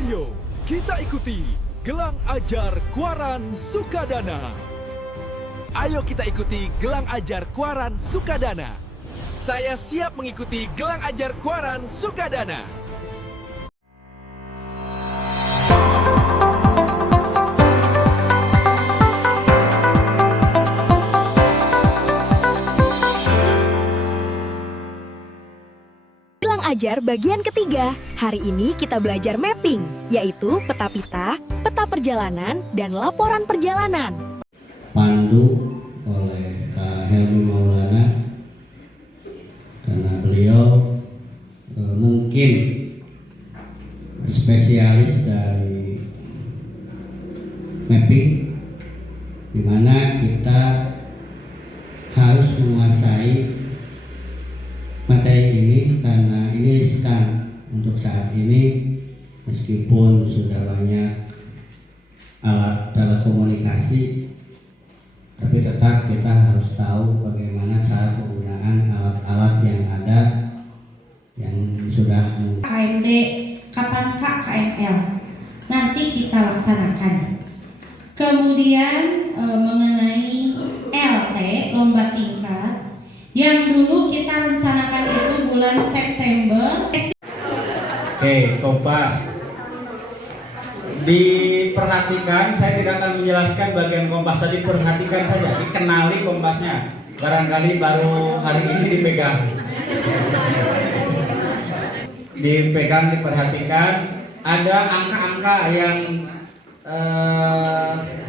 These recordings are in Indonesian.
Ayo kita ikuti Gelang Ajar Kuaran Sukadana. Ayo kita ikuti Gelang Ajar Kuaran Sukadana. Saya siap mengikuti Gelang Ajar Kuaran Sukadana. Gelang Ajar bagian ketiga. Hari ini kita belajar mapping, yaitu peta pita, peta perjalanan, dan laporan perjalanan. Pandu oleh Kak Helmi Maulana, karena beliau mungkin spesialis dari mapping, di mana kita harus menguasai materi ini karena ini riskan untuk saat ini, meskipun sudah banyak alat telekomunikasi, tapi tetap kita harus tahu bagaimana cara penggunaan alat-alat yang ada yang sudah KMD, kapan Kak KML? Nanti kita laksanakan. Kemudian mengenai LT, lomba tingkat, yang dulu kita rencanakan itu bulan September. Oke, Kompas. Diperhatikan, saya tidak akan menjelaskan bagian kompas tadi, perhatikan saja, dikenali kompasnya. Barangkali baru hari ini dipegang. Dipegang, diperhatikan. Ada angka-angka yang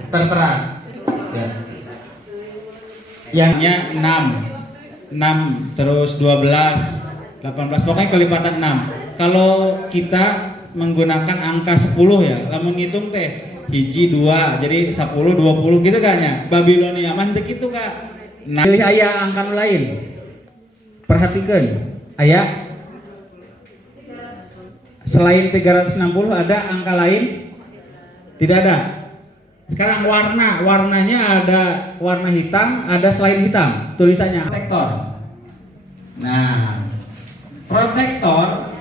tertera. Ya. Yangnya 6 terus 12, 18, pokoknya kelipatan 6. Kalau kita menggunakan angka 10 ya, lah menghitung teh hiji 2, jadi 10 20 gitu kan ya. Babilonia mah teu kitu Kak. Nah, pilih aya angka lain. Perhatikan, aya selain 360 ada angka lain? Tidak ada. Sekarang warnanya ada warna hitam, ada selain hitam, tulisannya protektor. Nah, protektor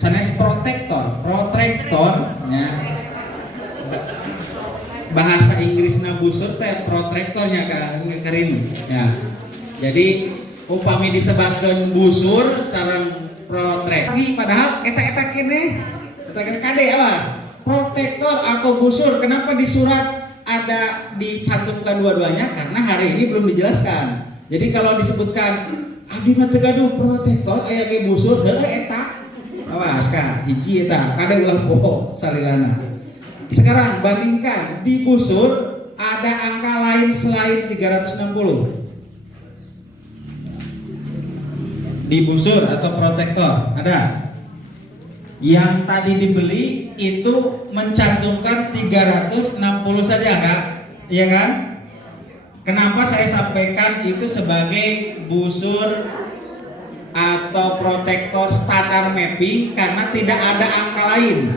sanes protektor ya. Bahasa Inggrisna busur teh protektornya karin ya. Jadi upami disebatkeun busur sareng protek. Padahal eta kene kade apa? Protektor atau busur. Kenapa di surat ada dicantumkan dua-duanya? Karena hari ini belum dijelaskan. Jadi kalau disebutkan abdi mah teu gaduh protektor aya ge busur, heuh eta. Awas Kak, hiji eta kade ulah poho salilana. Sekarang bandingkan di busur ada angka lain selain 360. Di busur atau protektor ada. Yang tadi dibeli itu mencantumkan 360 saja Kak, iya kan? Kenapa saya sampaikan itu sebagai busur atau protektor standar mapping? Karena tidak ada angka lain.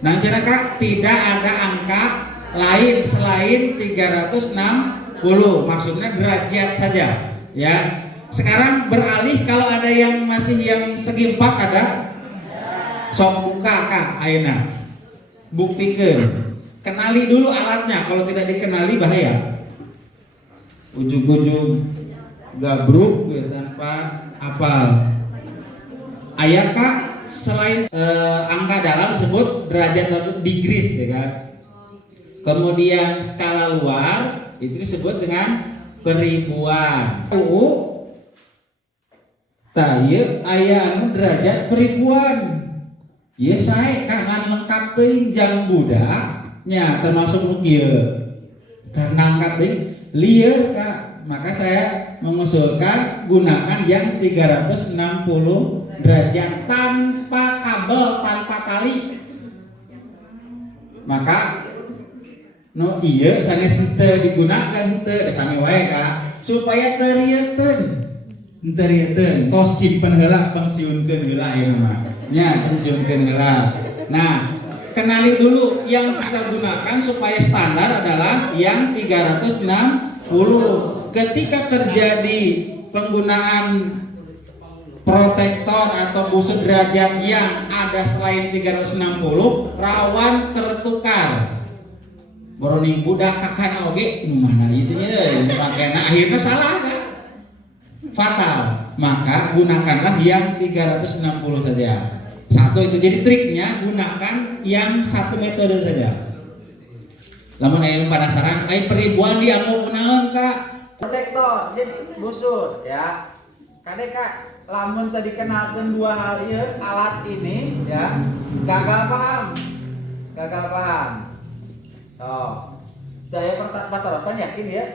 Nah, Kak, tidak ada angka lain selain 360, maksudnya derajat saja, ya. Sekarang beralih, kalau ada yang masih yang segi 4 ada, sok buka Kak, ayeuna buktikan. Kenali dulu alatnya, kalau tidak dikenali bahaya. Ujug-ujug gabruk ya, tanpa apal. Aya Kak, selain angka dalam disebut derajat atau degrees ya kan. Kemudian skala luar itu disebut dengan peribuan. Taya aya anu derajat peribuan. Ieu sae kangan lengkap teuing jang budak nya termasuk nu kieu. Karena angkat teuing lieur Kak, maka saya mengusulkan gunakan yang 360 derajat tanpa kabel, tanpa tali. Maka nu ieu sanes teu digunakan teu sami wae Kak, supaya teu rieteun. Enterieun tos simpen heula pensiunkeun heula ieu mah. Nya pensiunkeun heula. Nah, kenali dulu yang kita gunakan supaya standar adalah yang 360. Ketika terjadi penggunaan protektor atau busur derajat yang ada selain 360 rawan tertukar. Boroning budak kakana oge nu mana ieu teh pakaian akhirnya salah kan? Fatal. Maka gunakanlah yang 360 saja. Satu itu jadi triknya gunakan yang satu metode saja. Lamun aya penasaran, aya peribuan dianggo kunaon Kak? Protektor jadi busur ya. Kadek Kak, lamun tadi kenalkan dua hal ieu alat ini ya, gagal paham. Oh. Saya Patarosan yakin ya?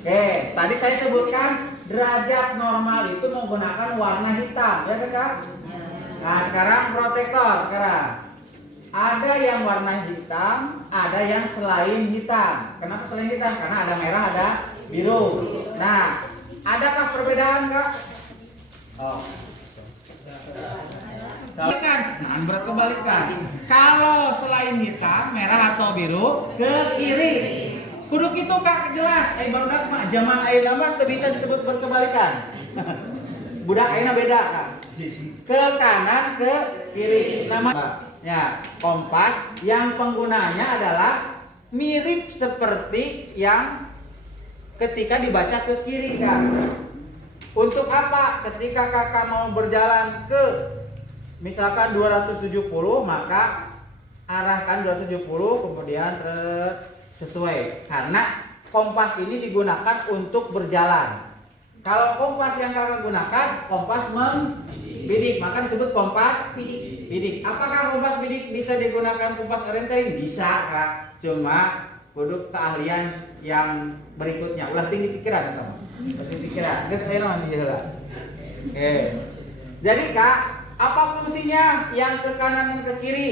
Oke, tadi saya sebutkan derajat normal itu menggunakan warna hitam, ya kan Kak? Nah, sekarang protektor sekarang. Ada yang warna hitam, ada yang selain hitam. Kenapa selain hitam? Karena ada merah, ada biru. Nah, adakah perbedaan Kak? Oh. Kebalikan, nah berat kebalikan. Kalau selain hitam, merah atau biru ke kiri. Kudu itu Kak jelas. Barudak mah zaman ayeuna mah teu bisa disebut berkebalikan. Budak ayeuna beda Kak. Ke kanan ke kiri. Namanya kompas yang penggunanya adalah mirip seperti yang ketika dibaca ke kiri Kak. Untuk apa? Ketika Kakak mau berjalan ke misalkan 270, maka arahkan 270 kemudian sesuai. Karena kompas ini digunakan untuk berjalan. Kalau kompas yang Kakak gunakan kompas membidik, maka disebut kompas bidik. Apakah kompas bidik bisa digunakan kompas orientering? Bisa Kak. Cuma kudu keahlian yang berikutnya. Ulah tinggi pikiran kamu. Tinggi pikiran. Geus aya naon heula. Oke. Jadi Kak, apa fungsinya yang ke kanan dan ke kiri?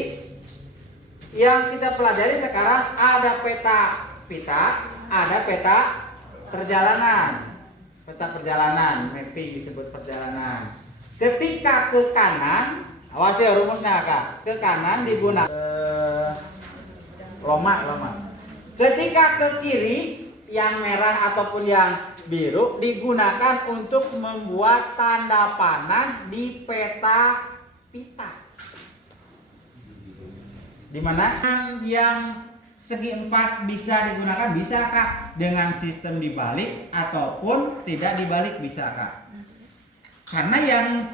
Yang kita pelajari sekarang ada pita, ada peta perjalanan. Peta perjalanan, mapping disebut perjalanan. Ketika ke kanan, awas ya rumusnya Kak. Ke kanan digunakan loma. Ketika ke kiri, yang merah ataupun yang biru digunakan untuk membuat tanda panah di peta pita. Di mana yang segi 4 bisa digunakan, bisa Kak, dengan sistem dibalik ataupun tidak dibalik bisa Kak. Karena yang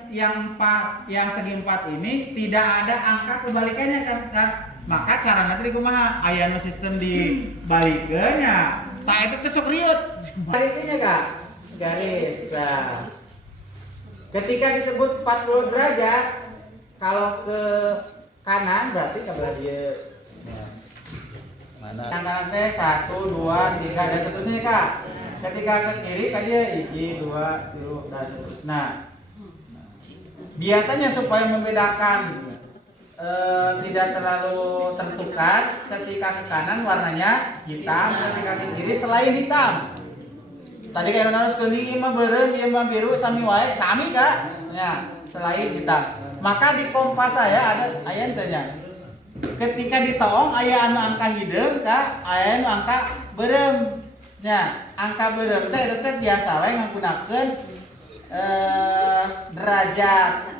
segi 4 ini tidak ada angka kebalikannya kan Kak. Maka cara nanti kumaha aya nu sistem dibalikeunnya. Tah eta teh sok riut. Garisnya Kak. Garis. Nah. Ketika disebut 40 derajat, kalau ke kanan berarti ke belah dieu. Mana? Yang kanan teh 1 2 3 dan seterusnya Kak. Ketika ke kiri kan dia 1 2 3 dan seterusnya. Nah. Biasanya supaya membedakan tidak terlalu tertukar, ketika ke kanan warnanya hitam, ketika ke kiri selain hitam. Tadi kayak harus kuning, mah beureum, ieu mah biru, sami wae, sami Kak. Ya, selain hitam. Maka di kompas saya ada aya tanya. Ketika ditoong aya anu angka hideung Kak, aya anu angka beureum. Ya, angka beureum teh biasa wae nggunakeun derajat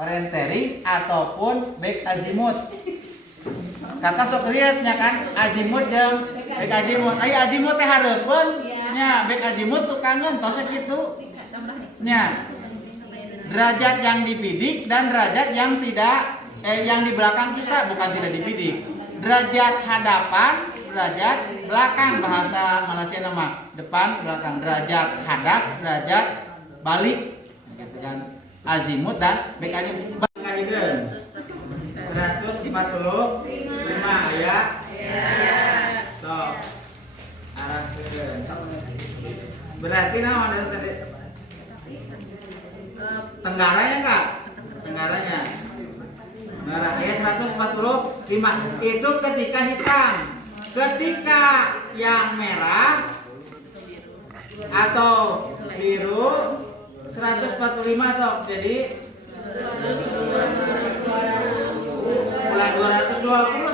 orientering ataupun back azimut. Kakak sok lihatnya kan azimut jeung back azimut. Aya azimut teh hareupeun nya, back azimut tukangan tos kitu. Nya. Derajat yang dibidik dan derajat yang tidak yang di belakang kita bukan tidak dibidik. Derajat hadapan, derajat belakang, bahasa Malaysia nama depan belakang, derajat hadap, derajat balik gitu kan. Azimut dan back azimut. Kajian 145 ya. Sok. Arahkeun. Berarti naon ada tadi? Tenggaranya Kak. Tenggaranya. Nah, ya 145 itu ketika hitam. Ketika yang merah atau biru 145 sok. Jadi mulai 220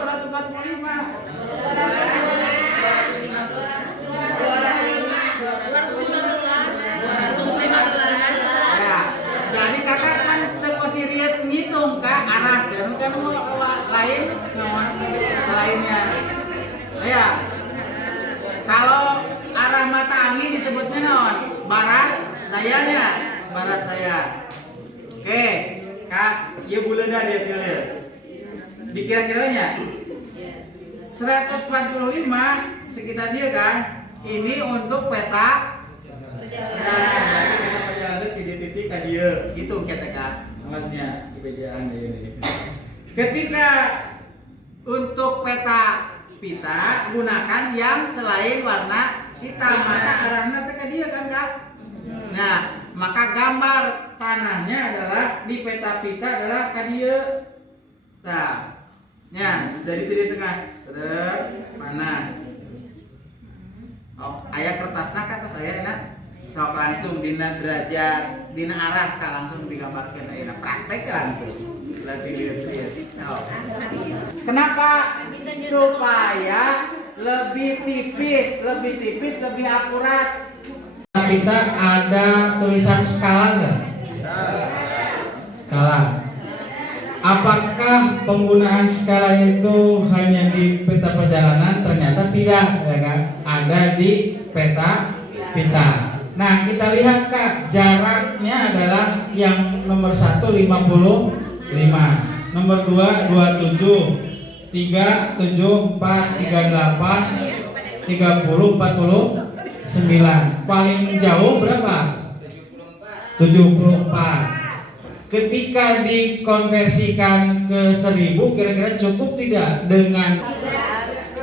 145. Ya, jadi Kakak dayanya, barat daya. Oke, Kak, ieu buleuna dia teh. Dikira-kiranya 145 sekitar dia kan. Ini untuk peta perjalanan titik-titik ka dieu. Gitu kita Kak. Maksudnya kebejaan ini. Ketika untuk peta pita gunakan yang selain warna hitam, maka arahnya teh ka dieu kan Kak. Nah, maka gambar tanahnya adalah di peta pita adalah ka dieu. Nah, ya, dari tengah. Terus mana? Oh, aya kertasna ka atas aya enak. Sok langsung dina derajat, dina arah ka langsung digambarkeun ayeuna praktek langsung. Berarti lihat. Oh. Kenapa? Supaya lebih tipis, lebih akurat. Kita ada tulisan skala nggak? Skala. Apakah penggunaan skala itu hanya di peta perjalanan? Ternyata tidak, ya kan? Ada di peta pita. Nah, kita lihat Kak, jaraknya adalah yang nomor 1 55, nomor 2 27, 3 7 4 38, 30 49. Paling jauh berapa? 74. Ketika dikonversikan ke 1000, kira-kira cukup tidak dengan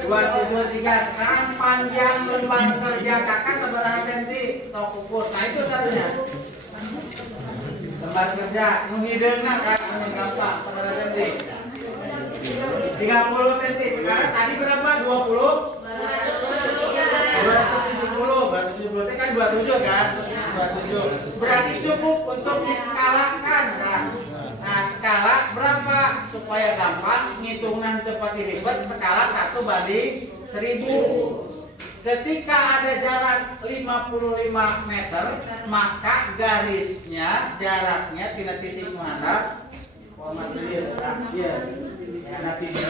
273. Sekarang panjang lembar kerja kakak seberapa senti? Tok ukur. Nah itu caranya. Lembar kerja ngideungna kan anu gampang seberapa senti? 30 senti. Sekarang tadi berapa? 20? 270. 270 itu kan 27 kan? 27. Berarti cukup untuk diskalakan kan? Nah, skala berapa? Supaya gampang ngitungnan seperti ribet, skala 1/1000. Ketika ada jarak 55 meter, maka garisnya, jaraknya tina titik mana? Nanti dia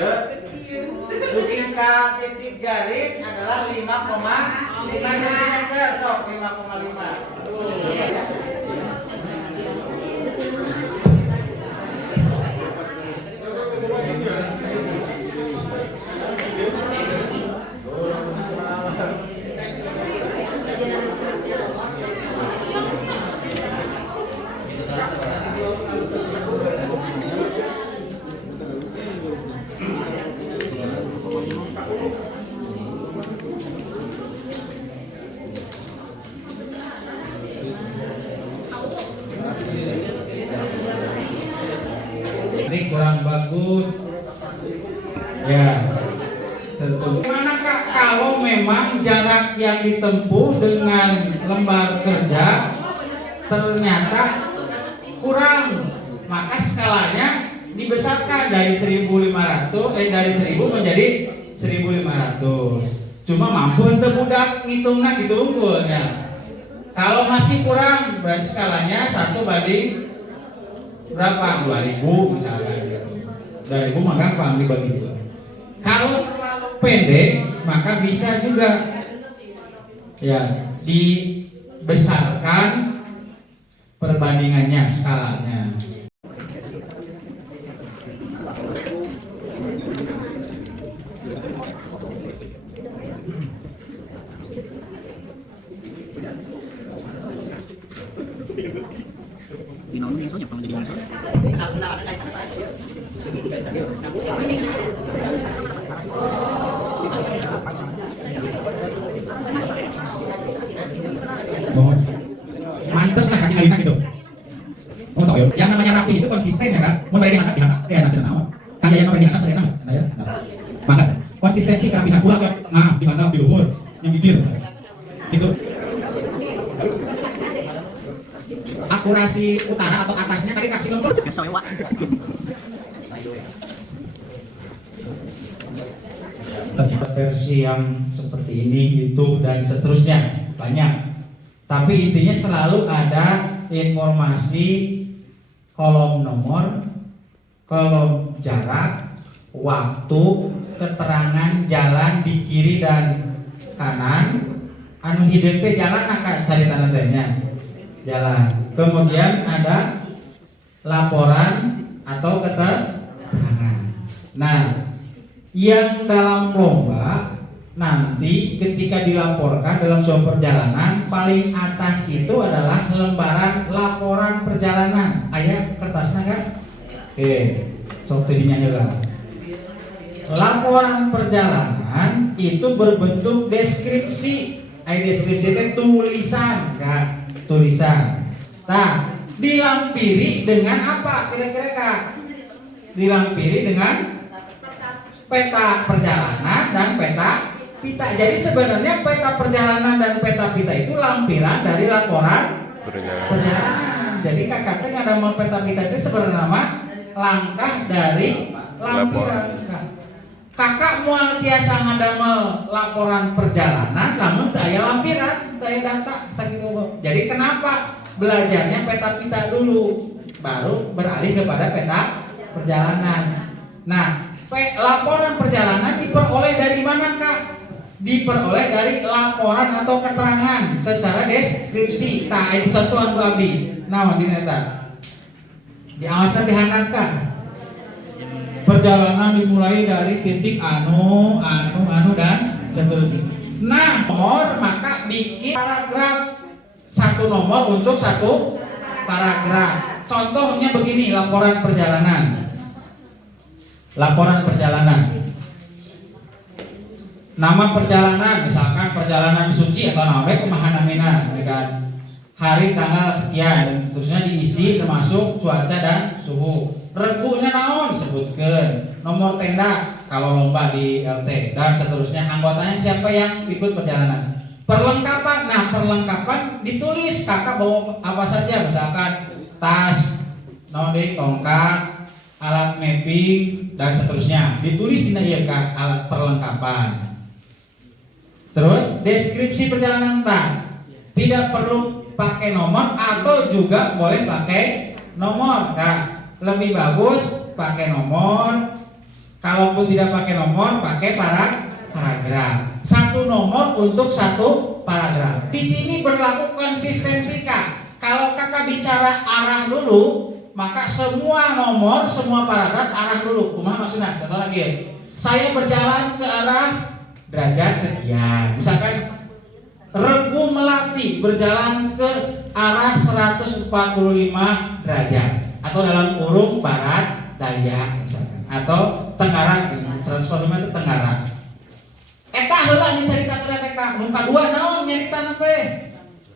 titik garis adalah 5,5 cm. Sok 5,5. ini kurang bagus ya, tentu. Gimana Kak kalau memang jarak yang ditempuh dengan lembar kerja ternyata kurang, maka skalanya dibesarkan dari 1000 menjadi 1500. Cuma mampu untuk budak ngitungna gitu unggulnya. Kalau masih kurang berarti skalanya 1/2000 misalkan gitu. 2000 mah gampang dibagi 2. Kalau terlalu pendek maka bisa juga ya dibesarkan perbandingannya, skalanya. Mantes lah kaki kalian gitu. Oh tahu ya, yang namanya rapi itu konsisten ya kan. Mau balik diangkat ya nanti naon. Kayak yang balik diangkat saya nah ya. Maka konsistensi kerapihan ulah ya. Nah, di handap di luhur, yang bibir. Gitu. Akurasi utara atau atasnya tadi kasih lembut. Versi yang seperti ini, YouTube dan seterusnya banyak. Tapi intinya selalu ada informasi kolom nomor, kolom jarak, waktu, keterangan jalan di kiri dan kanan. Anu hideung teh jalan angka cari tanda-tandanya. jalan. Kemudian ada laporan atau keterangan. Nah, yang dalam lomba nanti ketika dilaporkan dalam suatu perjalanan, paling atas itu adalah lembaran laporan perjalanan. Aya kertasnya kan? Oke, sok tadinya heula. Laporan perjalanan itu berbentuk deskripsi. Deskripsi itu tulisan, kan? Tulisan. Nah, dilampiri dengan apa kira-kira Kak? Dilampiri dengan peta perjalanan dan peta pita. Jadi sebenarnya peta perjalanan dan peta pita itu lampiran dari laporan perjalanan. Jadi kakak teh ngadamel peta pita itu sebenarnya nama langkah dari lampiran. Kakak moal tiasa ngadamel laporan perjalanan, lamun teu aya lampiran, teu aya data sakitu. Jadi kenapa belajarnya peta pita dulu, baru beralih kepada peta perjalanan. Nah, laporan perjalanan diperoleh dari mana Kak? Diperoleh dari laporan atau keterangan secara deskripsi. Tah itu contohan Bu Abdi. Naon dina eta? Diawasna dihandapkan. Perjalanan dimulai dari titik anu dan seterusnya. Nah, nomor maka bikin paragraf, satu nomor untuk satu paragraf. Contohnya begini, laporan perjalanan. Laporan perjalanan. Nama perjalanan, misalkan perjalanan suci atau nama kumaha namina, kan? Hari tanggal sekian dan seterusnya diisi termasuk cuaca dan suhu. Regunya naon sebutkan, nomor tenda kalau lomba di LT dan seterusnya, anggotanya siapa yang ikut perjalanan. Perlengkapan, nah perlengkapan ditulis kakak bawa apa saja, misalkan tas, tongkat, alat mapping dan seterusnya, ditulis di Kak alat perlengkapan. Terus deskripsi perjalanan tidak perlu pakai nomor atau juga boleh pakai nomor Kak. Lebih bagus pakai nomor. Kalaupun tidak pakai nomor, pakai paragraf. Satu nomor untuk satu paragraf. Di sini berlaku konsistensi Kak. Kalau kakak bicara arah dulu, maka semua nomor, semua paragraf arah dulu. Kumaha maksudnya? Contoh lagi. Saya berjalan ke arah derajat sekian. Misalkan Regu Melati berjalan ke arah 145 derajat. Atau dalam kurung barat daya misalkan, atau tenggara 145 itu tenggara. Eta heula dicaritakeun teh Kak. Nu kadua naon nyarita teh?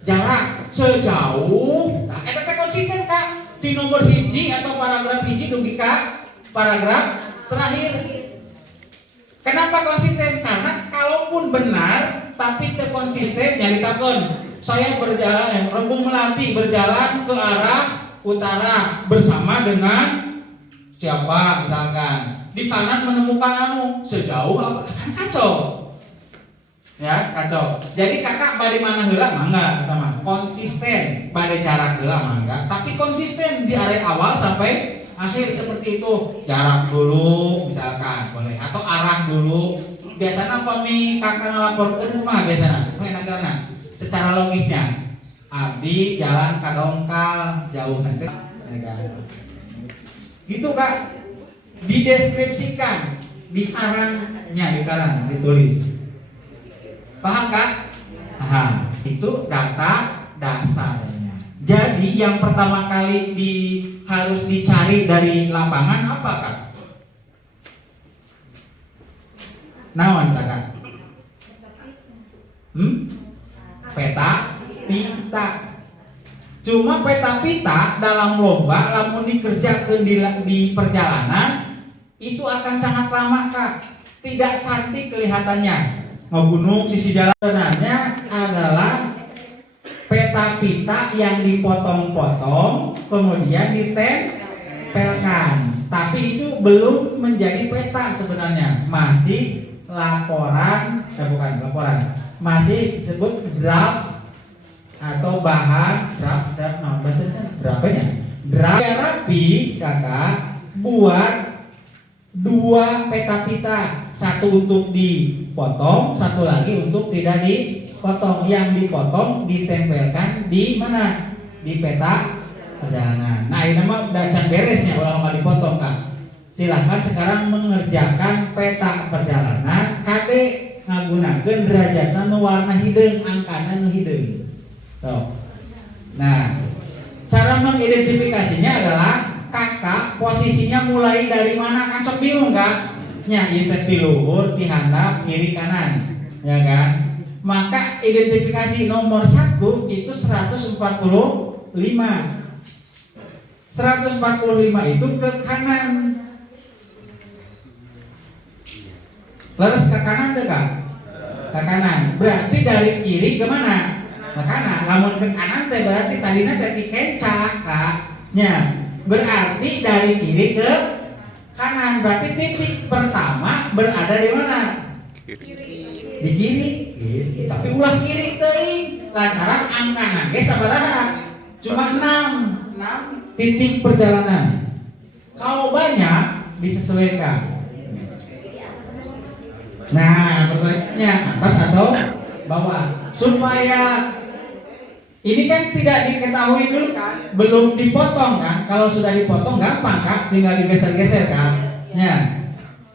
Jarak sejauh. Nah, eta teh konsisten Kak. Di nomor hiji atau paragraf hiji dugi ka paragraf terakhir. Kenapa konsisten? Karena kalaupun benar tapi teu konsisten nyaritakeun. Saya berjalan, Regu Melati berjalan ke arah utara bersama dengan siapa misalkan, di kanan menemukan anu sejauh apa, kacau ya, kacau. Jadi kakak bade mana heula mangga kita mah konsisten, bade jarak heula mangga tapi konsisten di area awal sampai akhir seperti itu. Jarak dulu misalkan boleh, atau arah dulu. Biasanya pami kakak ngelaporkeun mah biasanya enak-enak secara logisnya. Abdi jalan ka dongkal jauh nanti gitu Kak, dideskripsikan di karang ditulis. Paham Kak? Aha, itu data dasarnya. Jadi yang pertama kali harus dicari dari lapangan apa Kak? Naon Kak? Peta pita. Cuma peta pita dalam lomba lamun dikerjakeun di perjalanan itu akan sangat lama Kak. Tidak cantik kelihatannya. Ngegunung sisi jalan sebenarnya adalah peta pita yang dipotong-potong kemudian ditempelkan. Tapi itu belum menjadi peta sebenarnya. Masih laporan, bukan laporan. Masih disebut draft atau bahan draft nah bahasanya berapanya draft ya rapi kakak buat dua peta pita, satu untuk dipotong, satu lagi untuk tidak dipotong. Yang dipotong ditempelkan di mana? di peta perjalanan. Nah ini mah udah can beresnya ulah nggak dipotong Kak. Silahkan sekarang mengerjakan peta perjalanan kade ngagunakeun derajatna nu warna hideung, angkana nu hideung. Tuh. Nah, cara mengidentifikasinya adalah kakak posisinya mulai dari mana kan sok bingung Kak? Nya ieu teh ti luhur, ti handap, kiri kanan. Ya kan? Maka identifikasi nomor 1 itu 145. 145 itu ke kanan. Leres ke kanan tuh Kak? Ke kanan. Berarti dari kiri ke mana? Ke kanan. Lamun ke kanan teh berarti tadinya teh kencah Kak. Nya. Berarti dari kiri ke kanan. Berarti titik pertama berada di mana? Di kiri. Tapi ulah kiri teuing. Lantaran angkana ge sabaraha? Cuma 6 titik perjalanan. Kalau banyak disesuaikan. Nah, pertanyaannya atas atau bawah supaya ini kan tidak diketahui dulu kan, belum dipotong kan. Kalau sudah dipotong gampang Kak, tinggal digeser-geser kan. Ya.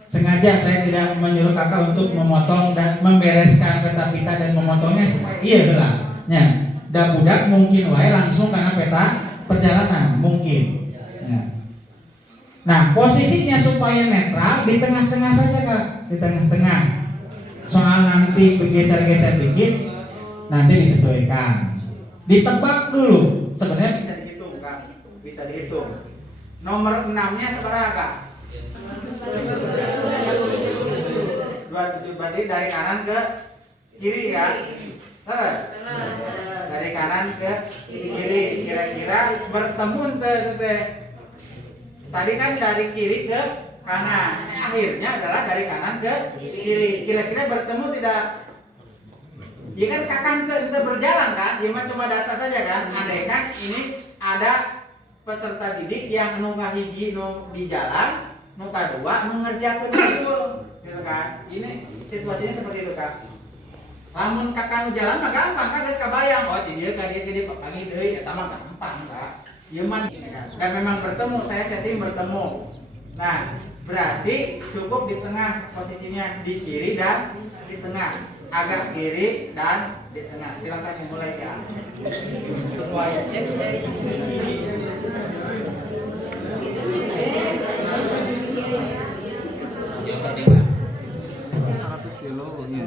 Sengaja saya tidak menyuruh Kakak untuk memotong dan membereskan peta pita dan memotongnya supaya iya lah. Ya. Dan budak mungkin wae langsung karena peta perjalanan mungkin. Ya. Nah, posisinya supaya netral di tengah-tengah saja Kak, di tengah-tengah. Soal nanti bergeser-geser dikit, nanti disesuaikan. Ditebak dulu. Sebenarnya bisa dihitung Kak, bisa dihitung. Nomor 6-nya seberapa Kak? 27 berarti dari kanan ke kiri ya. Terus dari kanan ke kiri, kira-kira bertemu teh. Tadi kan dari kiri ke kanan, akhirnya adalah dari kanan ke kiri. Kira-kira bertemu tidak? Ya kan kakan kita berjalan kan, ya mah cuma data saja kan. Andai kan ini ada peserta didik yang nu ngahiji nu di jalan, nu kadua mengerjakan itu, gitu kan. Ini situasinya seperti itu Kak. Lamun kakak nu jalan mah gampang kan geus kabayang, oh di dieu ka dieu ke dieu panggil deui eta mah gampang Kak. Ieu mah dan memang bertemu, saya setting bertemu. Nah, berarti cukup di tengah posisinya, di kiri dan di tengah, agak kiri dan di tengah. Silakan dimulai ya. Supaya cek. Yang penting 100 kilo nya.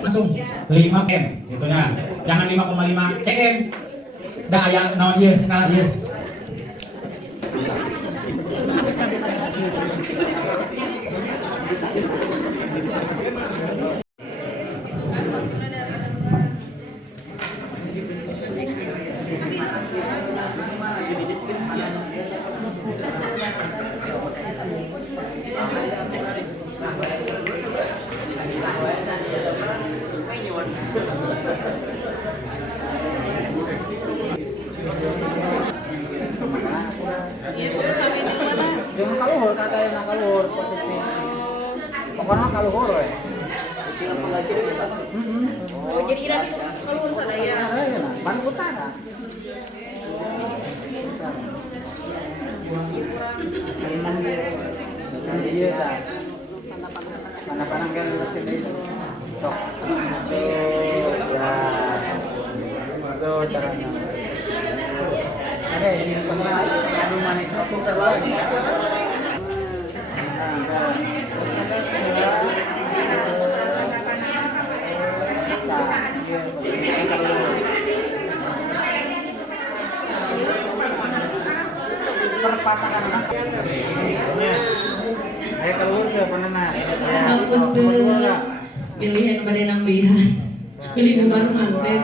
Langsung 5 M gitu nah. Jangan 5,5 cm. Dah aya naon ieu skala ieu. Jangan kaluhur kata yang kaluhur posisi. Pokoknya kaluhur ya. Oh, jadi kira kaluhur sadaya. Ban utara. Iya dah. Panas-panas kan mesin itu. Tok. Ya. Itu caranya. Ada ini semua adu manis pintar lagi. Perpatakan ke panana. Ataupun pilihan pada nambihan. Pilih bubar manten.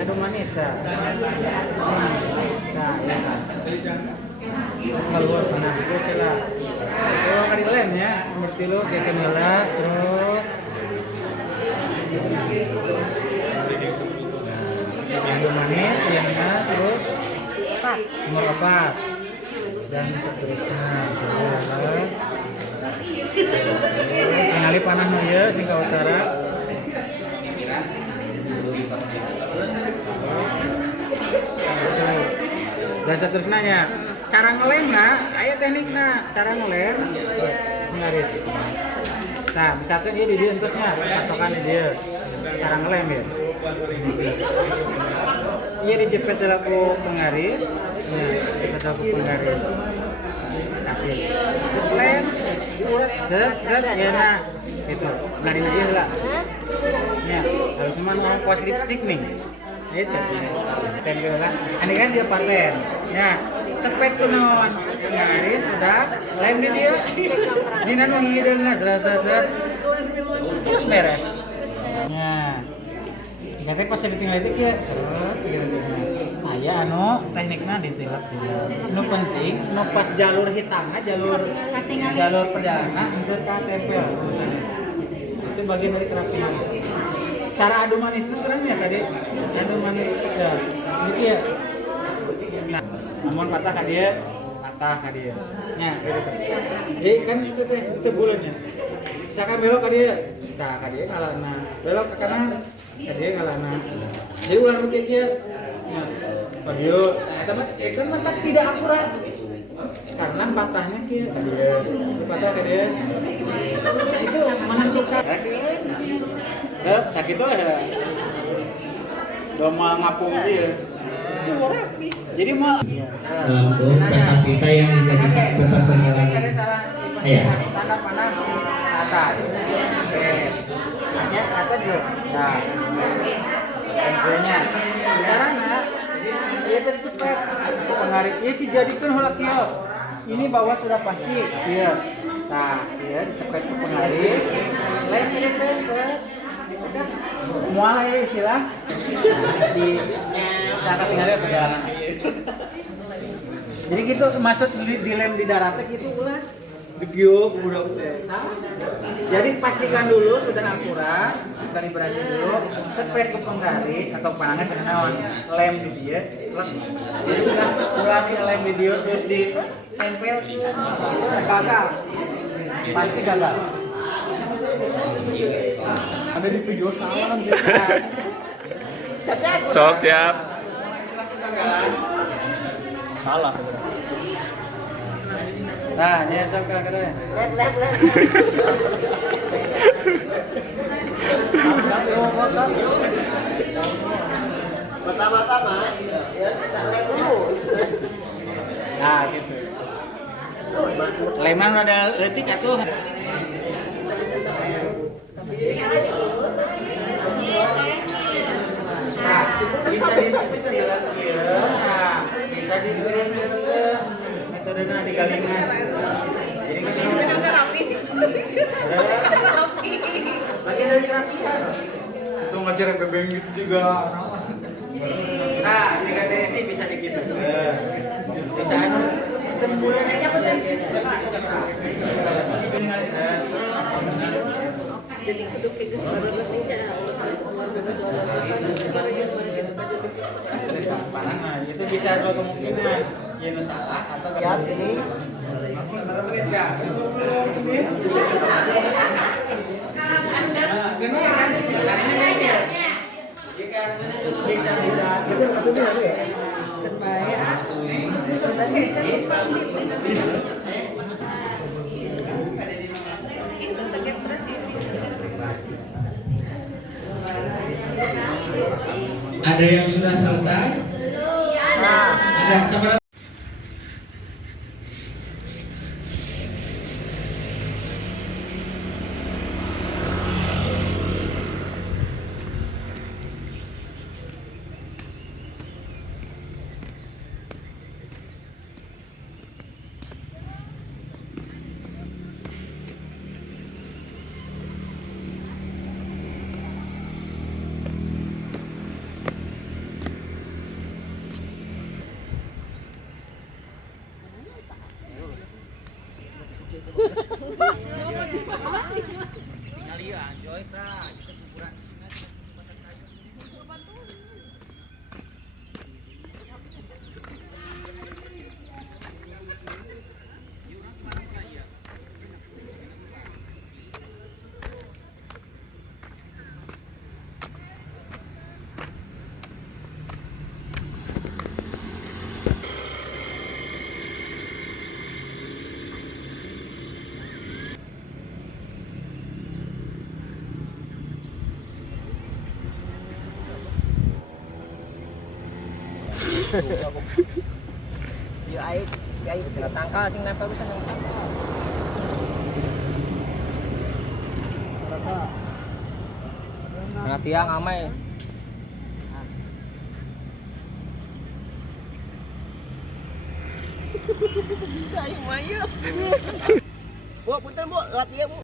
Aduh manis dah. Nah, ya kan. Keluar mana? Terus celah. Kalau kali lem ya, nomor 3 kayak kenala, terus yang manis, yang terus nomor 4 dan seterusnya. Kenali panah ya, Singka Utara. Dan seterusnya cara ngelem aya tekniknya cara ngelem ngaris. Nah misalkan ini dia entusnya patokan dia cara ngelem ya. Iya dijepit laku penggaris, jepit laku penggaris. Kasih. Terus lem, urat, seret, ya nah, gitu. Narin aja lah. Ya, harus cuma orang kuas lipstick nih. Itu. Tempel lah. Ini kan dia paten. Ya, cepet tuh non. Penggaris udah, lem di dia. Dina nu hideungna seret. Terus beres. Ya. Katanya pas ditinggal itu ya, nah ya tekniknya ditilap juga. Nu penting, nu pas jalur hitamnya, jalur perjalanan untuk tempel. Itu bagian dari kerapian. Cara adu manis itu keren ya tadi. Adu manis ya, gitu ya. Nah, namun patah ka dia. Nya, gitu. Jadi kan itu bulannya. Misalkan belok ka dia, nah ka dia ngalana. Belok ke kanan, ka dia ngalana. Jadi ulang kayak dia. Nah, video, itu mah tidak akurat. Karena patahnya kia ka dia. Patah ka dia. Nah, itu menentukan. Sakit tuh ya. Doma ngapung dia. Itu rapi. Jadi mal Untuk peta kita yang dijadikan peta pengalaman. Iya. Tanda panah atas. Hanya atas ya. Nah. Tentunya. Caranya dia cepat pengarit. Ya sih jadikan heula kieu. Ini bawah sudah pasti. Iya. Nah, dia cepat ke pengarit. Lain ini udah mual ya istilah. Di saat tinggalnya perjalanan. Jadi gitu maksud dilem di daratnya gitu ulah. Video udah. Jadi pastikan dulu sudah akurat, kalibrasi dulu, cepet ke penggaris atau panangan kenaon lem di dia. Jadi sudah ulangi lem di dia terus ditempel gagal. Pasti gagal. Ada di video salah gitu. Siap. Salah. Nah, nyesek ka kada. Pertama-tama ya kita lem dulu. Nah, gitu. Leman ada letik atuh. Nah, bisa ditilang nah, bisa dikirim ke metodenya digalingan. Jadi kita rapi. Bagian dari kerapian. Itu ngajarin bebeng gitu juga. Nah, jika sih bisa dikitu. Bisa sistem bulannya apa tadi? Jadi hidup itu sebenarnya panangan itu bisa dua kemungkinan yang salah atau ya ini Ada yang sudah selesai? Ada sabar. Ya air kena tangkal sing nempel bisa nempel. Kena tiang amai. Ayo mayu. Bu, punten Bu, lewat dia Bu.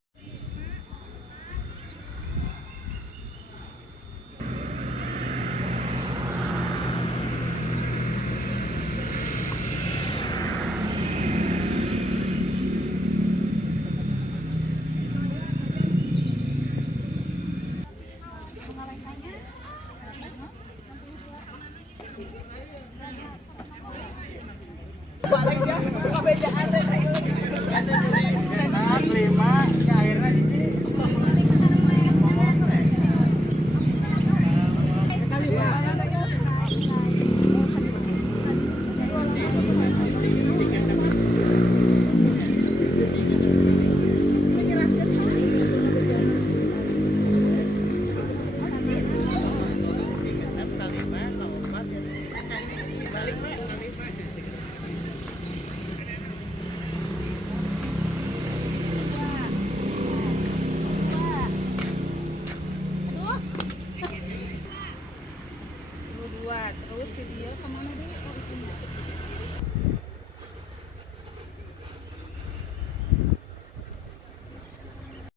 Balik ya, buka beja ada.